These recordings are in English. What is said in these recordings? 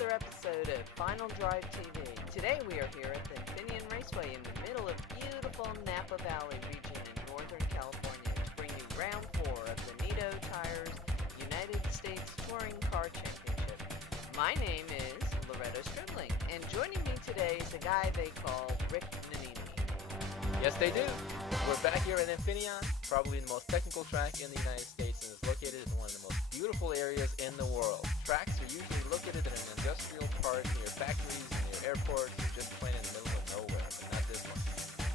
another episode of Final Drive TV. Today we are here at the Infineon Raceway in the middle of beautiful Napa Valley region in Northern California to bring you round 4 of the Nitto Tires United States Touring Car Championship. My name is Loretto Stribling, and joining me today is a guy they call Rick Nanini. Yes, they do. We're back here at Infineon, probably the most technical track in the United States, and is located in one of the most beautiful areas in the world. Tracks are usually located in an industrial park near factories and near airports, or just plain in the middle of nowhere, but not this one.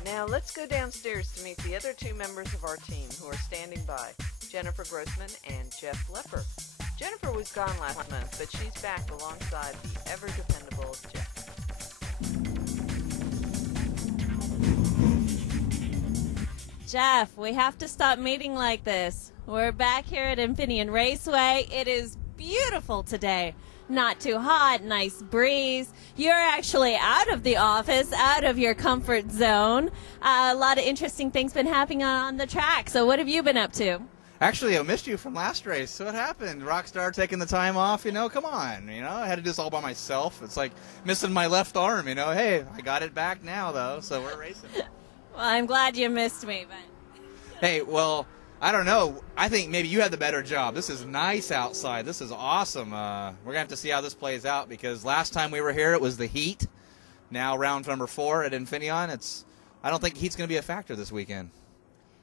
Now let's go downstairs to meet the other two members of our team who are standing by, Jennifer Grossman and Jeff Lepper. Jennifer was gone last month, but she's back alongside the ever-dependable Jeff. Jeff, we have to stop meeting like this. We're back here at Infineon Raceway. It is beautiful today. Not too hot, nice breeze. You're actually out of the office, out of your comfort zone. A lot of interesting things been happening on the track. So what have you been up to? Actually, I missed you from last race. So what happened? Rockstar taking the time off, come on. I had to do this all by myself. It's like missing my left arm, Hey, I got it back now, though, so we're racing. Well, I'm glad you missed me, but... Hey, well, I don't know. I think maybe you had the better job. This is nice outside. This is awesome. We're going to have to see how this plays out because last time we were here, it was the heat. Now round number 4 at Infineon. I don't think heat's going to be a factor this weekend.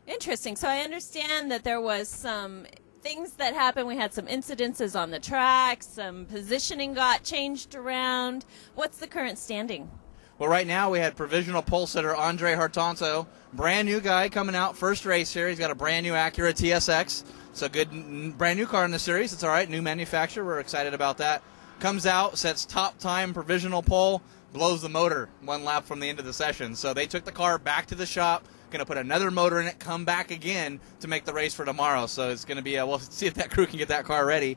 Interesting. So I understand that there was some things that happened. We had some incidences on the track. Some positioning got changed around. What's the current standing? Well, right now we had provisional pole sitter Andrie Hartanto, brand new guy coming out, first race here. He's got a brand new Acura TSX. It's a good brand new car in the series. It's all right, new manufacturer. We're excited about that. Comes out, sets top time, provisional pole, blows the motor 1 lap from the end of the session. So they took the car back to the shop, going to put another motor in it, come back again to make the race for tomorrow. So it's going to be, we'll see if that crew can get that car ready.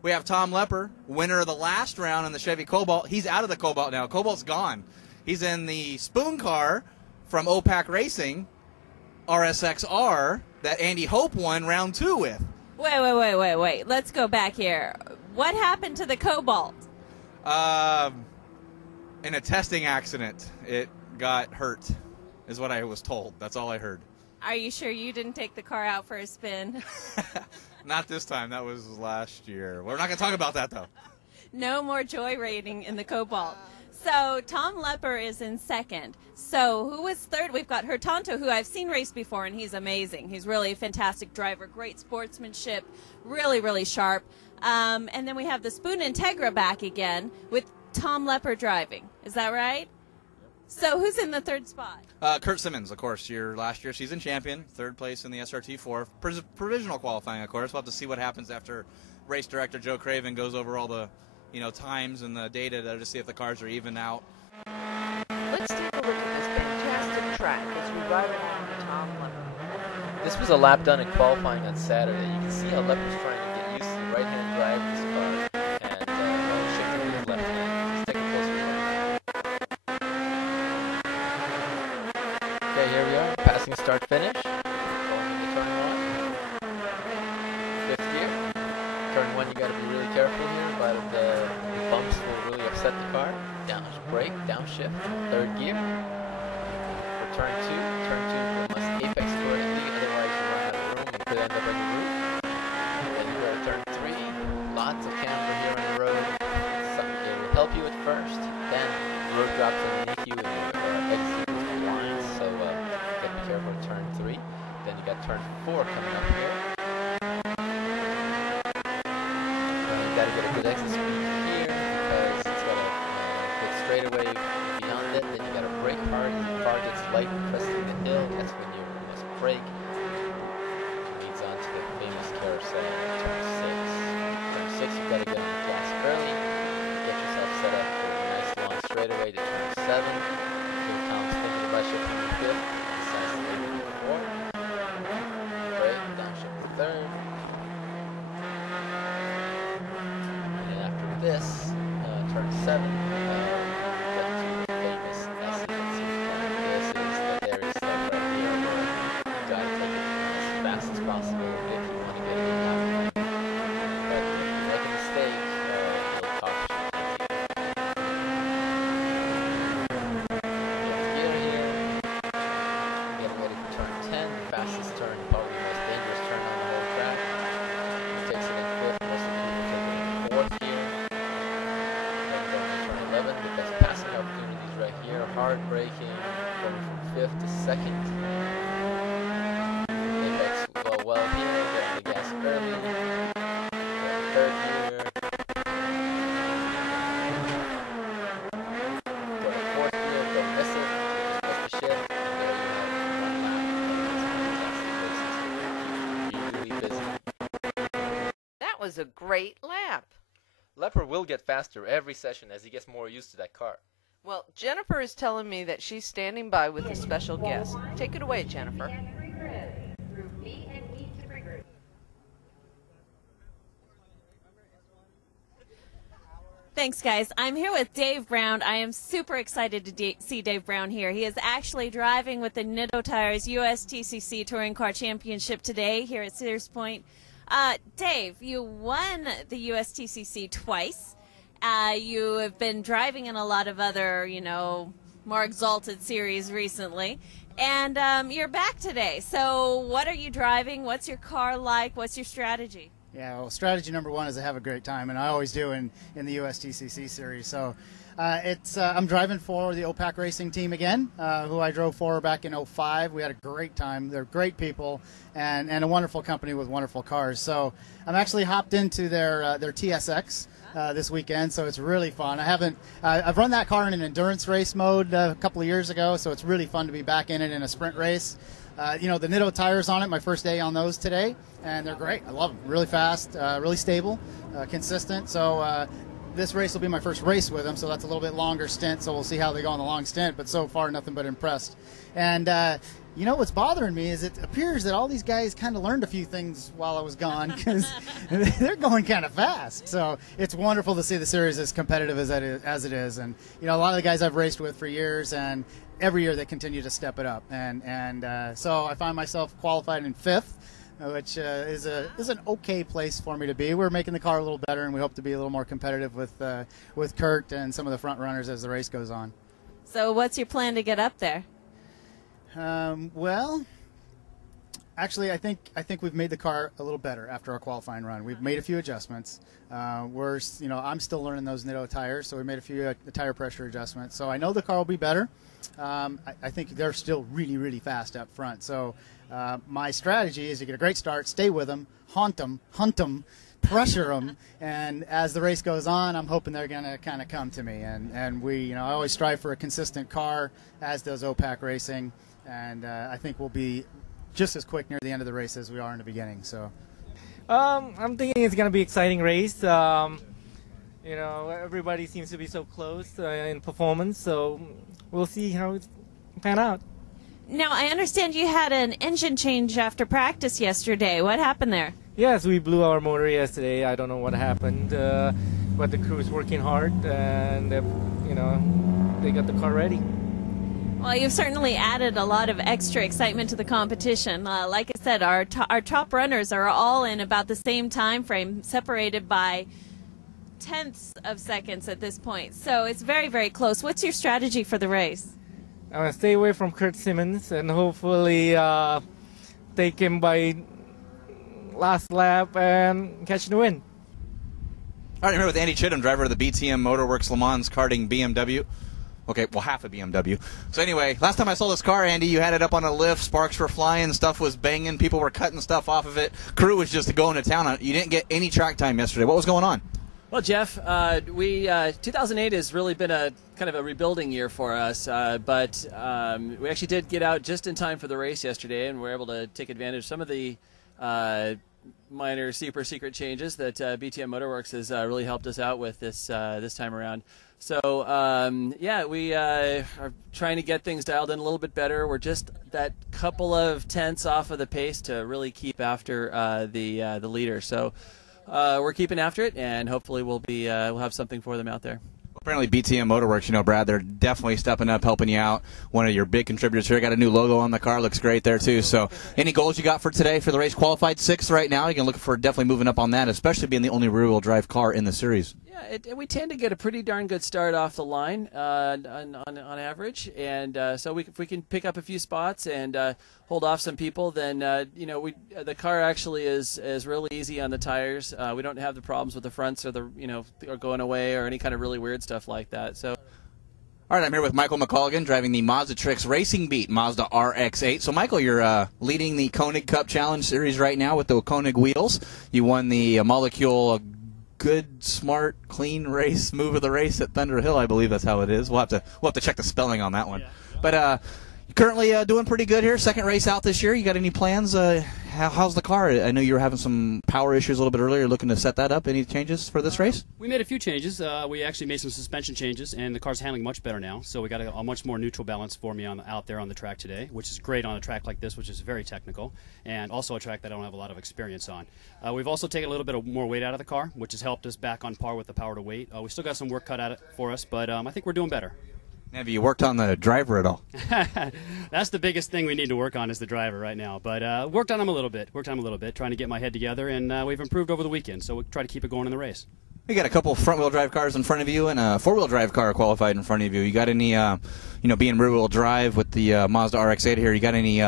We have Tom Lepper, winner of the last round in the Chevy Cobalt. He's out of the Cobalt now. Cobalt's gone. He's in the spoon car from OPAC Racing, RSXR, that Andy Hope won round 2 with. Wait. Let's go back here. What happened to the Cobalt? In a testing accident, it got hurt, is what I was told. That's all I heard. Are you sure you didn't take the car out for a spin? Not this time. That was last year. We're not going to talk about that, though. No more joyriding in the Cobalt. So Tom Lepper is in second. So who was third? We've got Hartanto, who I've seen race before, and he's amazing. He's really a fantastic driver, great sportsmanship, really, really sharp. And then we have the Spoon Integra back again with Tom Lepper driving. Is that right? So who's in the third spot? Curt Simmons, of course, your last year season champion, third place in the SRT-4. Provisional qualifying, of course. We'll have to see what happens after race director Joe Craven goes over all the times and the data to see if the cars are even out. Let's take a look at this fantastic track as we ride along with Tom Lepper. This was a lap done in qualifying on Saturday. You can see how Lepper's trying to get used to the right-hand drive of this car and shifting to his left hand. Let's take a closer look. Okay, here we are, passing start-finish. Going into turn 1. 5th gear. Turn 1, you got to be really careful here, but the bumps will really upset the car. Brake, downshift, 3rd gear. For turn 2, you must apex correctly, otherwise you run out of room and could end up on your roof. Then you go to turn 3, lots of camber here on the road. It will help you at first, then the road drops underneath you and you're exiting with the lines, so gotta be careful at turn 3. Then you got turn 4 coming up here. Got to get a good exit speed here because it's got a good straightaway beyond it. Then you got to brake hard as the car gets light and cresting the hill. That's when you must brake. Which leads on to the famous carousel at turn 6. Turn 6, you've got to get on the gas early. Get yourself set up for a nice long straightaway to turn 7. Here Tom's thinking about shifting to 5th. Decides to leave it to 4. Brake, downshift to 3rd. This, turn 7, get to the famous S. This is the area stuff right here where you got to take it as fast as possible if you want to get it out. But if you make a mistake, it'll cost you. fifth to second. Apex well here, getting the gas early. Third gear. Go to fourth gear, don't miss it. Just miss the shift, and there you have one lap. Keep really busy. That was a great lap. Leper will get faster every session as he gets more used to that car. Well, Jennifer is telling me that she's standing by with a special guest. Take it away, Jennifer. Thanks, guys. I'm here with Dave Brown. I am super excited to see Dave Brown here. He is actually driving with the Nitto Tires USTCC Touring Car Championship today here at Sears Point. Dave, you won the USTCC twice. You have been driving in a lot of other, more exalted series recently. And you're back today. So what are you driving? What's your car like? What's your strategy? Yeah, well, strategy number one is to have a great time, and I always do in the USTCC series. So I'm driving for the OPAC Racing team again, who I drove for back in '05. We had a great time. They're great people and a wonderful company with wonderful cars. So I'm actually hopped into their TSX this weekend, so it's really fun. I've run that car in an endurance race mode a couple of years ago, so it's really fun to be back in it in a sprint race. The Nitto tires on it, my first day on those today, and they're great. I love them. Really fast, really stable, consistent. So this race will be my first race with them, so that's a little bit longer stint, so we'll see how they go on the long stint, but so far nothing but impressed. And what's bothering me is it appears that all these guys kind of learned a few things while I was gone, because they're going kind of fast. So it's wonderful to see the series as competitive as it is. And a lot of the guys I've raced with for years, and every year they continue to step it up. And so I find myself qualified in 5th, which is an okay place for me to be. We're making the car a little better, and we hope to be a little more competitive with Curt and some of the front runners as the race goes on. So what's your plan to get up there? Well, actually, I think we've made the car a little better after our qualifying run. We've made a few adjustments. I'm still learning those Nitto tires, so we made a few tire pressure adjustments. So I know the car will be better. I think they're still really, really fast up front. So my strategy is to get a great start, stay with them, hunt them, pressure them, and as the race goes on, I'm hoping they're going to kind of come to me. And we, I always strive for a consistent car, as does OPAC Racing. And I think we'll be just as quick near the end of the race as we are in the beginning. So, I'm thinking it's going to be an exciting race. Everybody seems to be so close in performance, so we'll see how it pan out. Now, I understand you had an engine change after practice yesterday. What happened there? Yes, we blew our motor yesterday. I don't know what happened, but the crew's working hard, and they got the car ready. Well, you've certainly added a lot of extra excitement to the competition. Like I said, our top runners are all in about the same time frame, separated by tenths of seconds at this point. So it's very, very close. What's your strategy for the race? I'm going to stay away from Curt Simmons and hopefully take him by last lap and catch the win. All right, I'm here with Andy Chittum, driver of the BTM Motorworks Le Mans karting BMW. Okay, well, half a BMW. So anyway, last time I saw this car, Andy, you had it up on a lift, sparks were flying, stuff was banging, people were cutting stuff off of it. Crew was just going to town on it. You didn't get any track time yesterday. What was going on? Well, Jeff, 2008 has really been a kind of a rebuilding year for us, but we actually did get out just in time for the race yesterday, and we're able to take advantage of some of the minor super secret changes that BTM Motorworks has really helped us out with this time around. So, we are trying to get things dialed in a little bit better. We're just that couple of tenths off of the pace to really keep after the leader. So we're keeping after it, and hopefully we'll have something for them out there. Apparently BTM Motorworks, Brad, they're definitely stepping up, helping you out. One of your big contributors here. Got a new logo on the car. Looks great there, too. So any goals you got for today for the race? Qualified 6th right now. You can look for definitely moving up on that, especially being the only rear-wheel drive car in the series. Yeah, we tend to get a pretty darn good start off the line on average, and so if we can pick up a few spots and hold off some people, then the car actually is really easy on the tires. We don't have the problems with the fronts or or going away or any kind of really weird stuff like that. So All right, I'm here with Michael McColgan driving the Mazda Tricks Racing Beat Mazda RX-8. So, Michael, you're leading the Koenig Cup Challenge Series right now with the Koenig wheels. You won the Molecule Good, Smart, Clean Race Move of the Race at Thunder Hill. I believe that's how it is. We'll have to check the spelling on that one. Yeah. But currently doing pretty good here. Second race out this year. You got any plans? How's the car? I know you were having some power issues a little bit earlier. Looking to set that up. Any changes for this race? We made a few changes. We actually made some suspension changes, and the car's handling much better now. So we got a much more neutral balance for me out there on the track today, which is great on a track like this, which is very technical, and also a track that I don't have a lot of experience on. We've also taken a little bit more weight out of the car, which has helped us back on par with the power to weight. We still got some work cut at it for us, but I think we're doing better. Have you worked on the driver at all? That's the biggest thing we need to work on is the driver right now. But worked on him a little bit, trying to get my head together, and we've improved over the weekend, so we'll try to keep it going in the race. You got a couple front-wheel drive cars in front of you and a four-wheel drive car qualified in front of you. You got any, being rear-wheel drive with the Mazda RX-8 here, you got any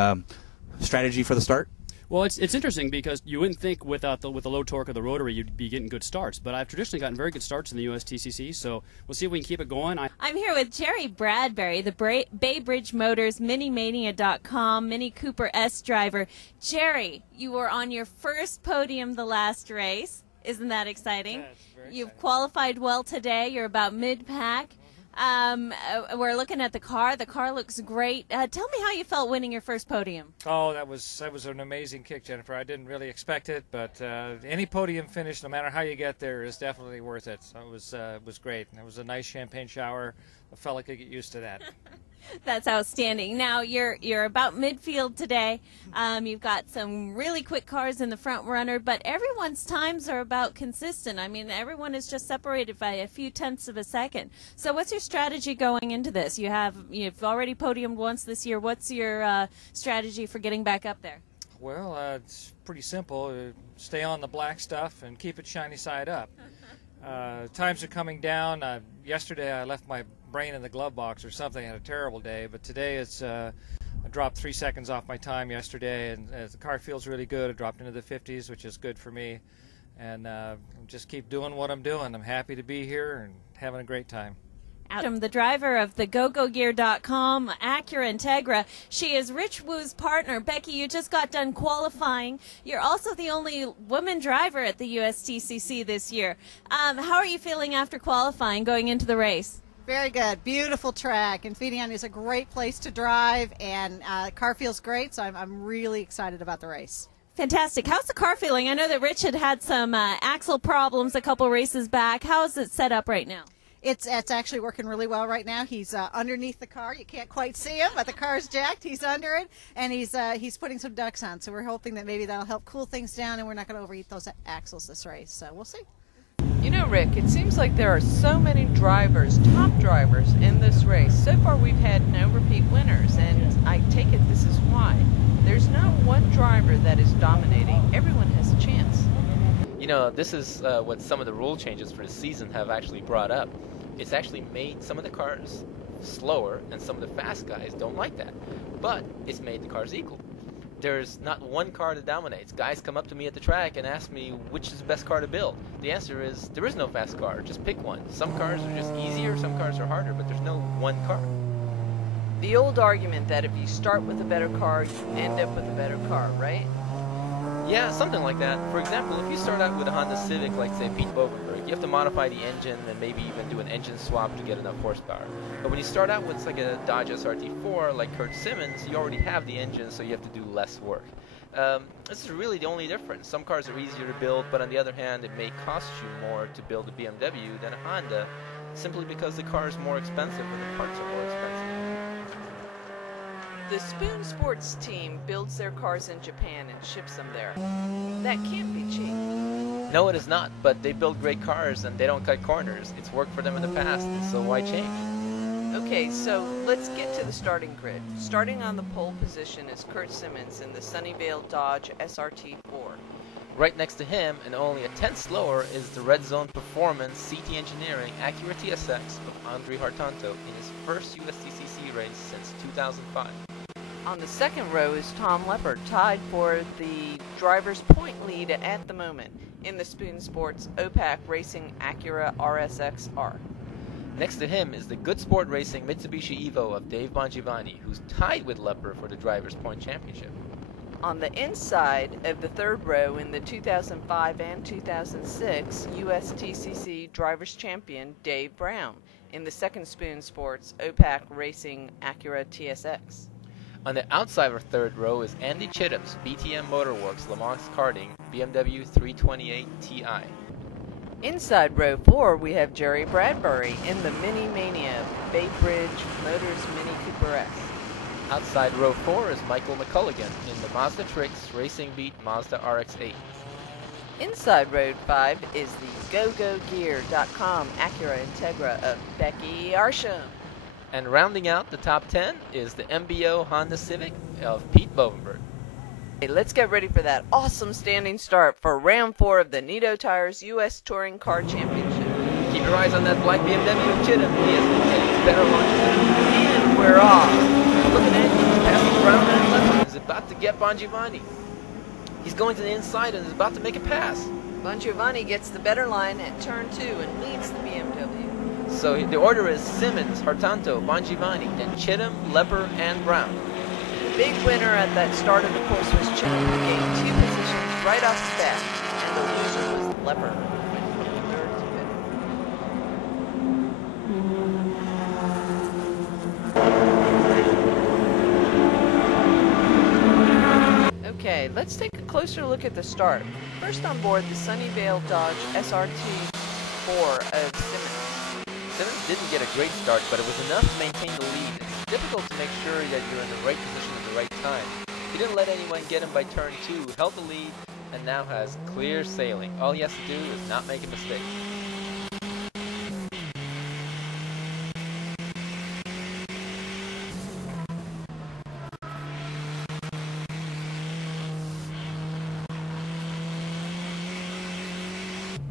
strategy for the start? Well, it's interesting because you wouldn't think with the low torque of the rotary you'd be getting good starts, but I've traditionally gotten very good starts in the USTCC, so we'll see if we can keep it going. I'm here with Jerry Bradbury, the Bay Bridge Motors Minimania.com Mini Cooper S driver. Jerry, you were on your first podium the last race. Isn't that exciting? Yes, very You've exciting. qualified well today. You're about mid-pack. We're looking at the car. The car looks great. Tell me how you felt winning your first podium. Oh, that was an amazing kick, Jennifer. I didn't really expect it, but any podium finish, no matter how you get there, is definitely worth it. So it was great. And it was a nice champagne shower. A fella could get used to that. That's outstanding. Now you're about midfield today. You've got some really quick cars in the front runner, but everyone's times are about consistent. I mean, everyone is just separated by a few tenths of a second. So what's your strategy going into this? You've already podiumed once this year. What's your strategy for getting back up there? Well, it's pretty simple. Stay on the black stuff and keep it shiny side up. Times are coming down. Yesterday I left my brain in the glove box or something. I had a terrible day, but today it's I dropped 3 seconds off my time yesterday, and the car feels really good. I dropped into the 50s, which is good for me, and just keep doing what I'm doing. I'm happy to be here and having a great time. From the driver of the GoGoGear.com Acura Integra. She is Rich Woo's partner. Becky, you just got done qualifying. You're also the only woman driver at the USTCC this year. How are you feeling after qualifying going into the race? Very good. Beautiful track. Infineon is a great place to drive, and the car feels great, so I'm really excited about the race. Fantastic. How's the car feeling? I know that Rich had some axle problems a couple races back. How is it set up right now? It's actually working really well right now. He's underneath the car. You can't quite see him, but the car's jacked. He's under it, and he's putting some ducks on. So we're hoping that maybe that'll help cool things down, and we're not going to overheat those axles this race. So we'll see. You know, Rick, it seems like there are so many drivers, top drivers, in this race. So far we've had no repeat winners, and I take it this is why. There's not one driver that is dominating. Everyone has a chance. You know, this is what some of the rule changes for the season have actually brought up. It's actually made some of the cars slower, and some of the fast guys don't like that. But it's made the cars equal. There's not one car that dominates. Guys come up to me at the track and ask me which is the best car to build. The answer is there is no fast car. Just pick one. Some cars are just easier, some cars are harder, but there's no one car. The old argument that if you start with a better car, you end up with a better car, right? Yeah, something like that. For example, if you start out with a Honda Civic, like say Pete Bovenberg, you have to modify the engine and maybe even do an engine swap to get enough horsepower. But when you start out with like a Dodge SRT-4, like Curt Simmons, you already have the engine, so you have to do less work. This is really the only difference. Some cars are easier to build, but on the other hand, it may cost you more to build a BMW than a Honda, simply because the car is more expensive and the parts are more expensive. The Spoon Sports team builds their cars in Japan and ships them there. That can't be cheap. No, it is not, but they build great cars and they don't cut corners. It's worked for them in the past, and so why change? Okay, so let's get to the starting grid. Starting on the pole position is Curt Simmons in the Sunnyvale Dodge SRT-4. Right next to him, and only a tenth slower, is the Red Zone Performance CT Engineering Acura TSX of Andrie Hartanto in his first USTCC race since 2005. On the second row is Tom Leppard, tied for the driver's point lead at the moment in the Spoon Sports OPAC Racing Acura RSX-R. Next to him is the Good Sport Racing Mitsubishi Evo of Dave Bongiovanni, who's tied with Lepper for the Drivers' Point Championship. On the inside of the third row in the 2005 and 2006 USTCC Drivers' Champion Dave Brown in the Second Spoon Sports OPAC Racing Acura TSX. On the outside of third row is Andy Chittum's BTM Motorworks Le Mans Karting BMW 328 Ti. Inside row 4, we have Jerry Bradbury in the Mini Mania Bay Bridge Motors Mini Cooper S. Outside row 4 is Michael McCulligan in the Mazda Tricks Racing Beat Mazda RX-8. Inside row 5 is the GoGoGear.com Acura Integra of Becky Arsham. And rounding out the top 10 is the MBO Honda Civic of Pete Bovenberg. Hey, let's get ready for that awesome standing start for round 4 of the Nitto Tires US Touring Car Championship. Keep your eyes on that black BMW of Chittum. He has been getting better launches. And we're off. Look at that, he's passing Brown and Lepper. He's about to get Bongiovanni. He's going to the inside and is about to make a pass. Bongiovanni gets the better line at turn 2 and leads the BMW. So the order is Simmons, Hartanto, Bongiovanni, then Chittum, Lepper, and Brown. The big winner at that start of the course was Chittum, who gained 2 positions right off the bat, and the loser was Lepper, who went from 3rd to 5th. Okay, let's take a closer look at the start. First on board, the Sunnyvale Dodge SRT-4 of Simmons. Simmons didn't get a great start, but it was enough to maintain the lead. It's difficult to make sure that you're in the right position at the right time. He didn't let anyone get him by turn 2, held the lead, and now has clear sailing. All he has to do is not make a mistake.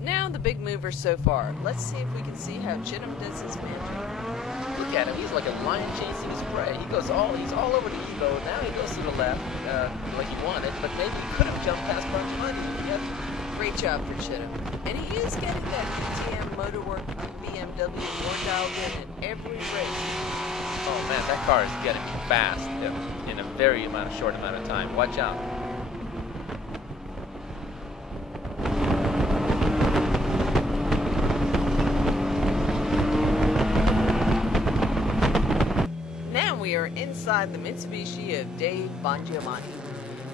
Now the big mover so far. Let's see if we can see how Chittum does his management. Look at him, he's like a lion chasing his prey. He's all over the Evo. Now he goes to the left, like he wanted, but maybe he could have jumped past Bongiovanni. Yep. Great job for Chittum. And he is getting that BTM Motorwork BMW more dialed in every race. Oh man, that car is getting fast in a very short amount of time. Watch out. We are inside the Mitsubishi of Dave Bongiovanni.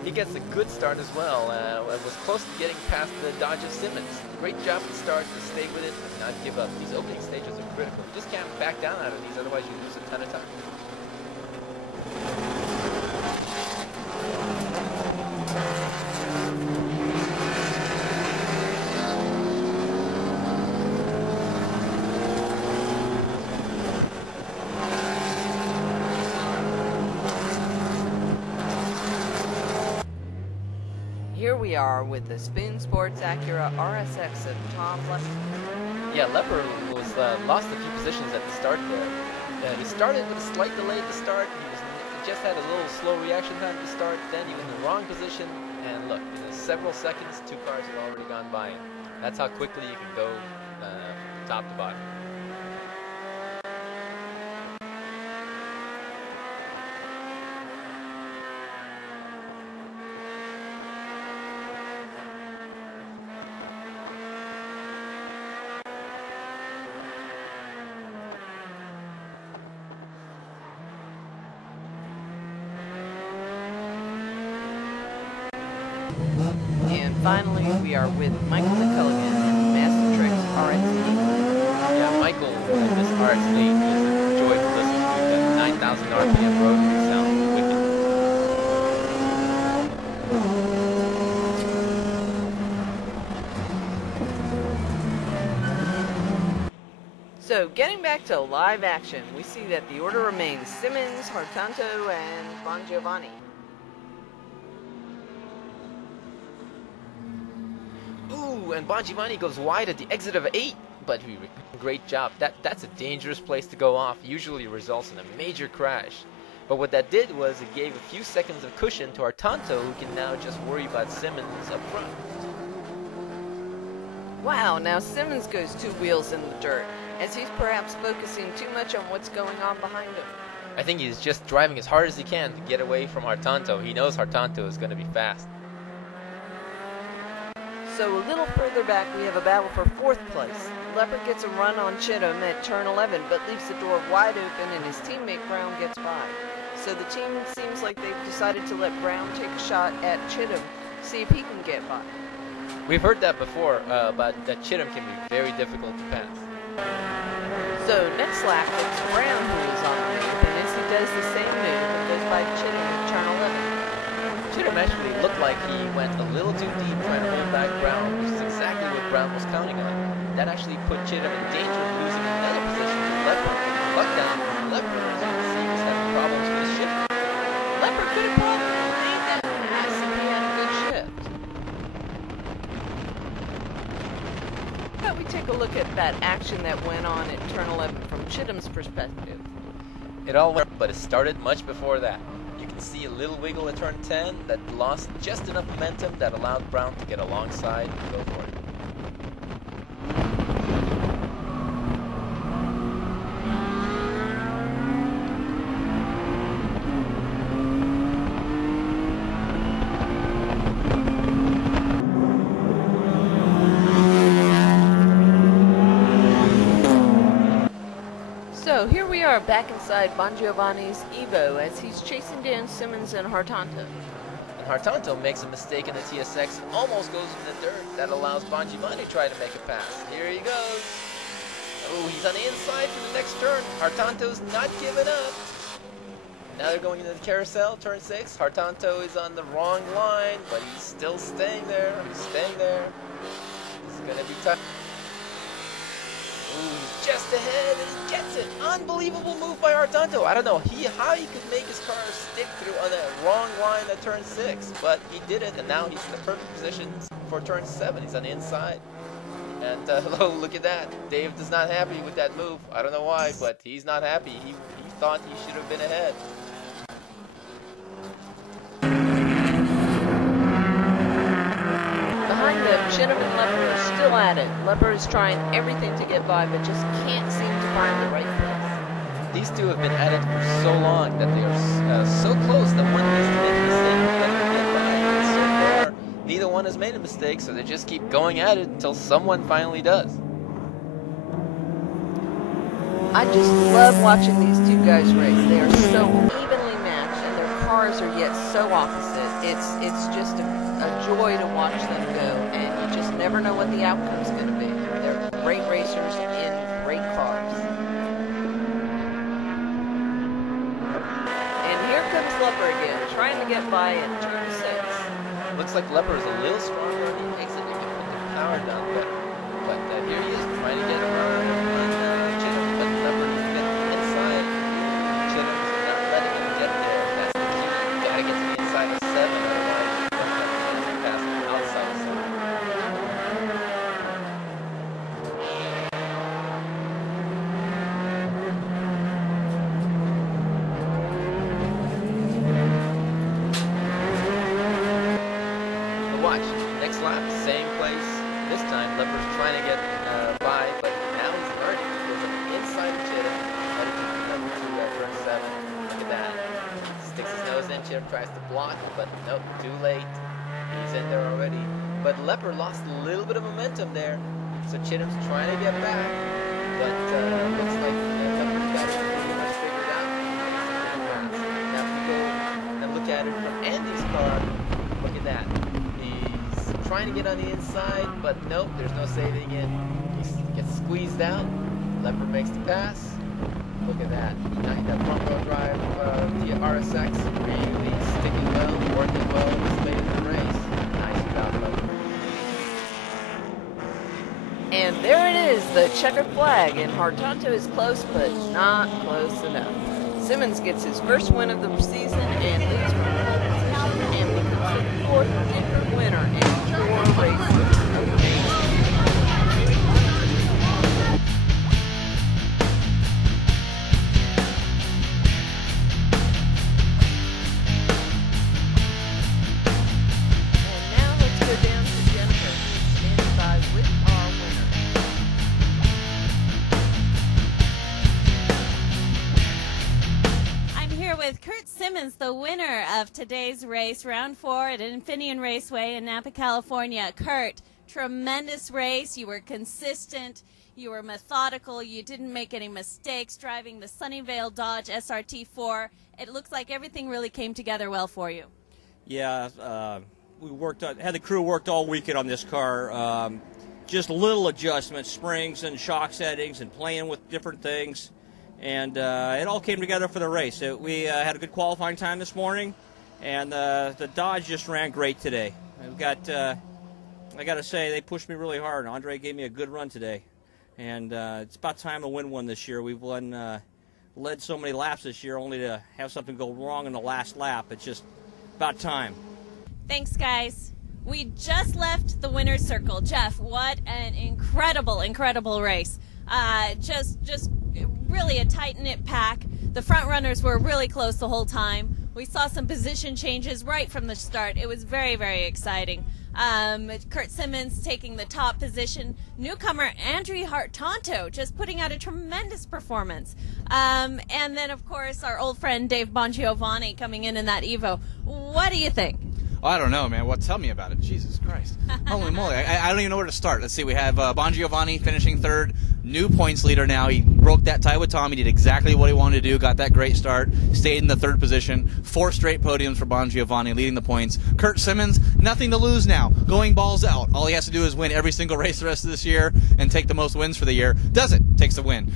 He gets a good start as well. Was close to getting past the Dodge Simmons. Great job to start, to stay with it and not give up. These opening stages are critical. You just can't back down out of these, otherwise you lose a ton of time. Here we are with the Spoon Sports Acura RSX of Tom Lester. Yeah, Lepper was lost a few positions at the start there. He started with a slight delay at the start. He just had a little slow reaction time to start. Then he was in the wrong position, and look, in several seconds, 2 cars had already gone by him. That's how quickly you can go top to bottom. And finally, we are with Michael McCulligan in the Mazda Tricks RX-8. Yeah, Michael, this RX-8 is a joy to listen to. That 9,000 RPM rotary sounds wicked. So, getting back to live action, we see that the order remains Simmons, Hartanto, and Bongiovanni. And Bongiovanni goes wide at the exit of 8, but great job. That's a dangerous place to go off. Usually results in a major crash. But what that did was it gave a few seconds of cushion to Hartanto, who can now just worry about Simmons up front. Wow, now Simmons goes 2 wheels in the dirt. as he's perhaps focusing too much on what's going on behind him. I think he's just driving as hard as he can to get away from Hartanto. He knows Hartanto is going to be fast. So a little further back, we have a battle for 4th place. Leopard gets a run on Chittum at turn 11, but leaves the door wide open and his teammate Brown gets by. So the team seems like they've decided to let Brown take a shot at Chittum, see if he can get by. We've heard that before, but that Chittum can be very difficult to pass. So next lap, it's Brown who is on the move, and as he does the same move, it goes by Chittum at turn 11. Chittum actually looked like he went a little too deep trying to hold back Brown, which is exactly what Brown was counting on. That actually put Chittum in danger of losing another position to Leopard. Luck down, Leopard, as you can see, was having problems with his shift. Leopard could have probably made that pass if he had a good shift. How about we take a look at that action that went on at turn 11 from Chittum's perspective. It all went, but it started much before that. You can see a little wiggle at turn 10 that lost just enough momentum that allowed Brown to get alongside and go for it. So here we are back inside Bongiovanni's Evo as he's chasing down Simmons and Hartanto. And Hartanto makes a mistake in the TSX, almost goes in the dirt. That allows Bongiovanni to try to make a pass. Here he goes. Oh, he's on the inside for the next turn. Hartanto's not giving up. Now they're going into the carousel, turn 6. Hartanto is on the wrong line, but he's still staying there. He's staying there. It's going to be tough. Ooh, he's just ahead and he gets it. Unbelievable move by Hartanto. I don't know how he could make his car stick through on that wrong line at turn 6, but he did it, and now he's in the perfect position for turn 7. He's on the inside. And oh, look at that. Dave is not happy with that move. I don't know why, but he's not happy. He thought he should have been ahead. Behind them, Chittum and Leopard are still at it. Leopard is trying everything to get by, but just can't seem to find the right place. These two have been at it for so long that they are so close that one needs to make a mistake to get by. And so far, neither one has made a mistake, so they just keep going at it until someone finally does. I just love watching these two guys race. They are so evenly matched, and their cars are yet so opposite. It's just a joy to watch them go, and you just never know what the outcome's going to be. They're great racers in great cars. And here comes Leopard again, trying to get by at turn 6. Looks like Leopard is a little stronger on the exit. They can put the power down better. But here he is trying to get around on Chittum, but Leopard is getting inside. Chittum is not letting him get there. That's the key. You gotta get to the inside of 7, otherwise you don't have a chance to pass the outside of 7. But watch, next lap, same place. This time, Leopard's trying to get by, but now he's learning. He goes on the inside of Chittum, let him come to turn 7. Look at that. Sticks his nose in, Chittum tries to block, but nope, too late. He's in there already. But Leopard lost a little bit of momentum there, so Chittum's trying to get back, but looks like Leopard's got it pretty much figured out. Now if we go and look at it from Andy's car, look at that. He's trying to get on the inside, but nope, there's no saving it. He gets squeezed out. Leopard makes the pass. Look at that. That front row drive via RSX really sticking well, working well this late in the race. Nice job, Leopard. And there it is, the checkered flag, and Hartanto is close, but not close enough. Simmons gets his first win of the season and leads from pole position and becomes the 4th different winner in 4 races. And now let's go down to Jennifer, who's standing by with our winner. the winner of today's race, round 4 at Infineon Raceway in Napa, California. Curt, tremendous race. You were consistent. You were methodical. You didn't make any mistakes driving the Sunnyvale Dodge SRT-4. It looks like everything really came together well for you. Yeah, we had the crew worked all weekend on this car. Just little adjustments, springs and shock settings and playing with different things. And it all came together for the race. We had a good qualifying time this morning, and the Dodge just ran great today. I got to say, they pushed me really hard. Andre gave me a good run today. And it's about time to win one this year. We've led so many laps this year only to have something go wrong in the last lap. It's just about time. Thanks, guys. We just left the winner's circle. Jeff, what an incredible, incredible race. Just really a tight-knit pack. The front runners were really close the whole time. We saw some position changes right from the start. It was very, very exciting. Curt Simmons taking the top position. Newcomer Andrie Hartanto just putting out a tremendous performance. And then, of course, our old friend Dave Bongiovanni coming in that Evo. What do you think? Well, I don't know, man. Well, tell me about it. Jesus Christ. Holy moly. I don't even know where to start. Let's see. We have Bongiovanni finishing third. New points leader now. He broke that tie with Tom. He did exactly what he wanted to do. Got that great start. Stayed in the third position. 4 straight podiums for Bongiovanni, leading the points. Curt Simmons, nothing to lose now. Going balls out. All he has to do is win every single race the rest of this year and take the most wins for the year. Does it. Takes the win.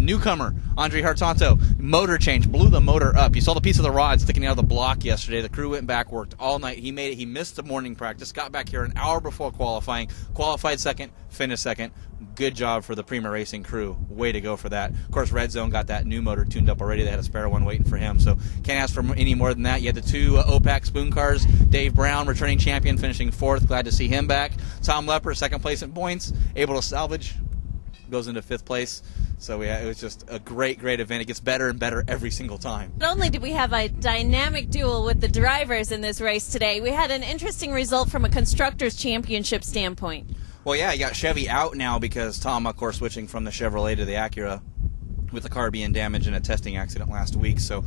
Newcomer, Andrie Hartanto, motor change. Blew the motor up. You saw the piece of the rod sticking out of the block yesterday. The crew went back, worked all night. He made it. He missed the morning practice. Got back here an hour before qualifying. Qualified second. Finished second. Good job for the Prima Racing crew. Way to go for that. Of course, Red Zone got that new motor tuned up already. They had a spare one waiting for him, so can't ask for any more than that. You had the 2 OPAC spoon cars. Dave Brown, returning champion, finishing 4th. Glad to see him back. Tom Lepper, 2nd place in points. Able to salvage. Goes into 5th place. So it was just a great, great event. It gets better and better every single time. Not only did we have a dynamic duel with the drivers in this race today, we had an interesting result from a Constructors' Championship standpoint. Well, yeah, you got Chevy out now because Tom, of course, switching from the Chevrolet to the Acura with the car being damaged in a testing accident last week. So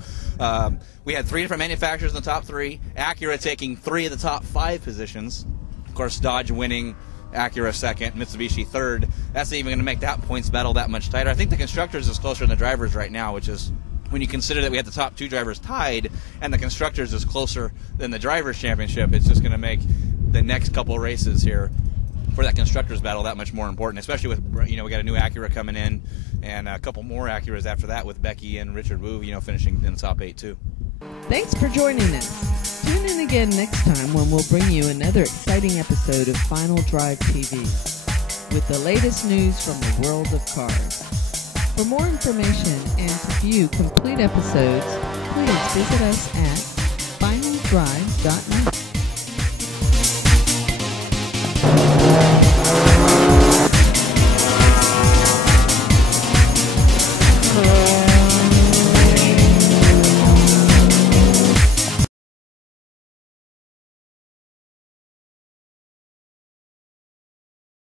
we had 3 different manufacturers in the top 3. Acura taking 3 of the top 5 positions. Of course, Dodge winning, Acura 2nd, Mitsubishi 3rd. That's even going to make that points battle that much tighter. I think the Constructors is closer than the drivers right now, which is when you consider that we had the top 2 drivers tied and the Constructors is closer than the Drivers' Championship. It's just going to make the next couple races here for that Constructors battle that much more important, especially with, we got a new Acura coming in and a couple more Acuras after that with Becky and Richard Wu, finishing in the top 8 too. Thanks for joining us. Tune in again next time when we'll bring you another exciting episode of Final Drive TV with the latest news from the world of cars. For more information and to view complete episodes, please visit us at finaldrive.net.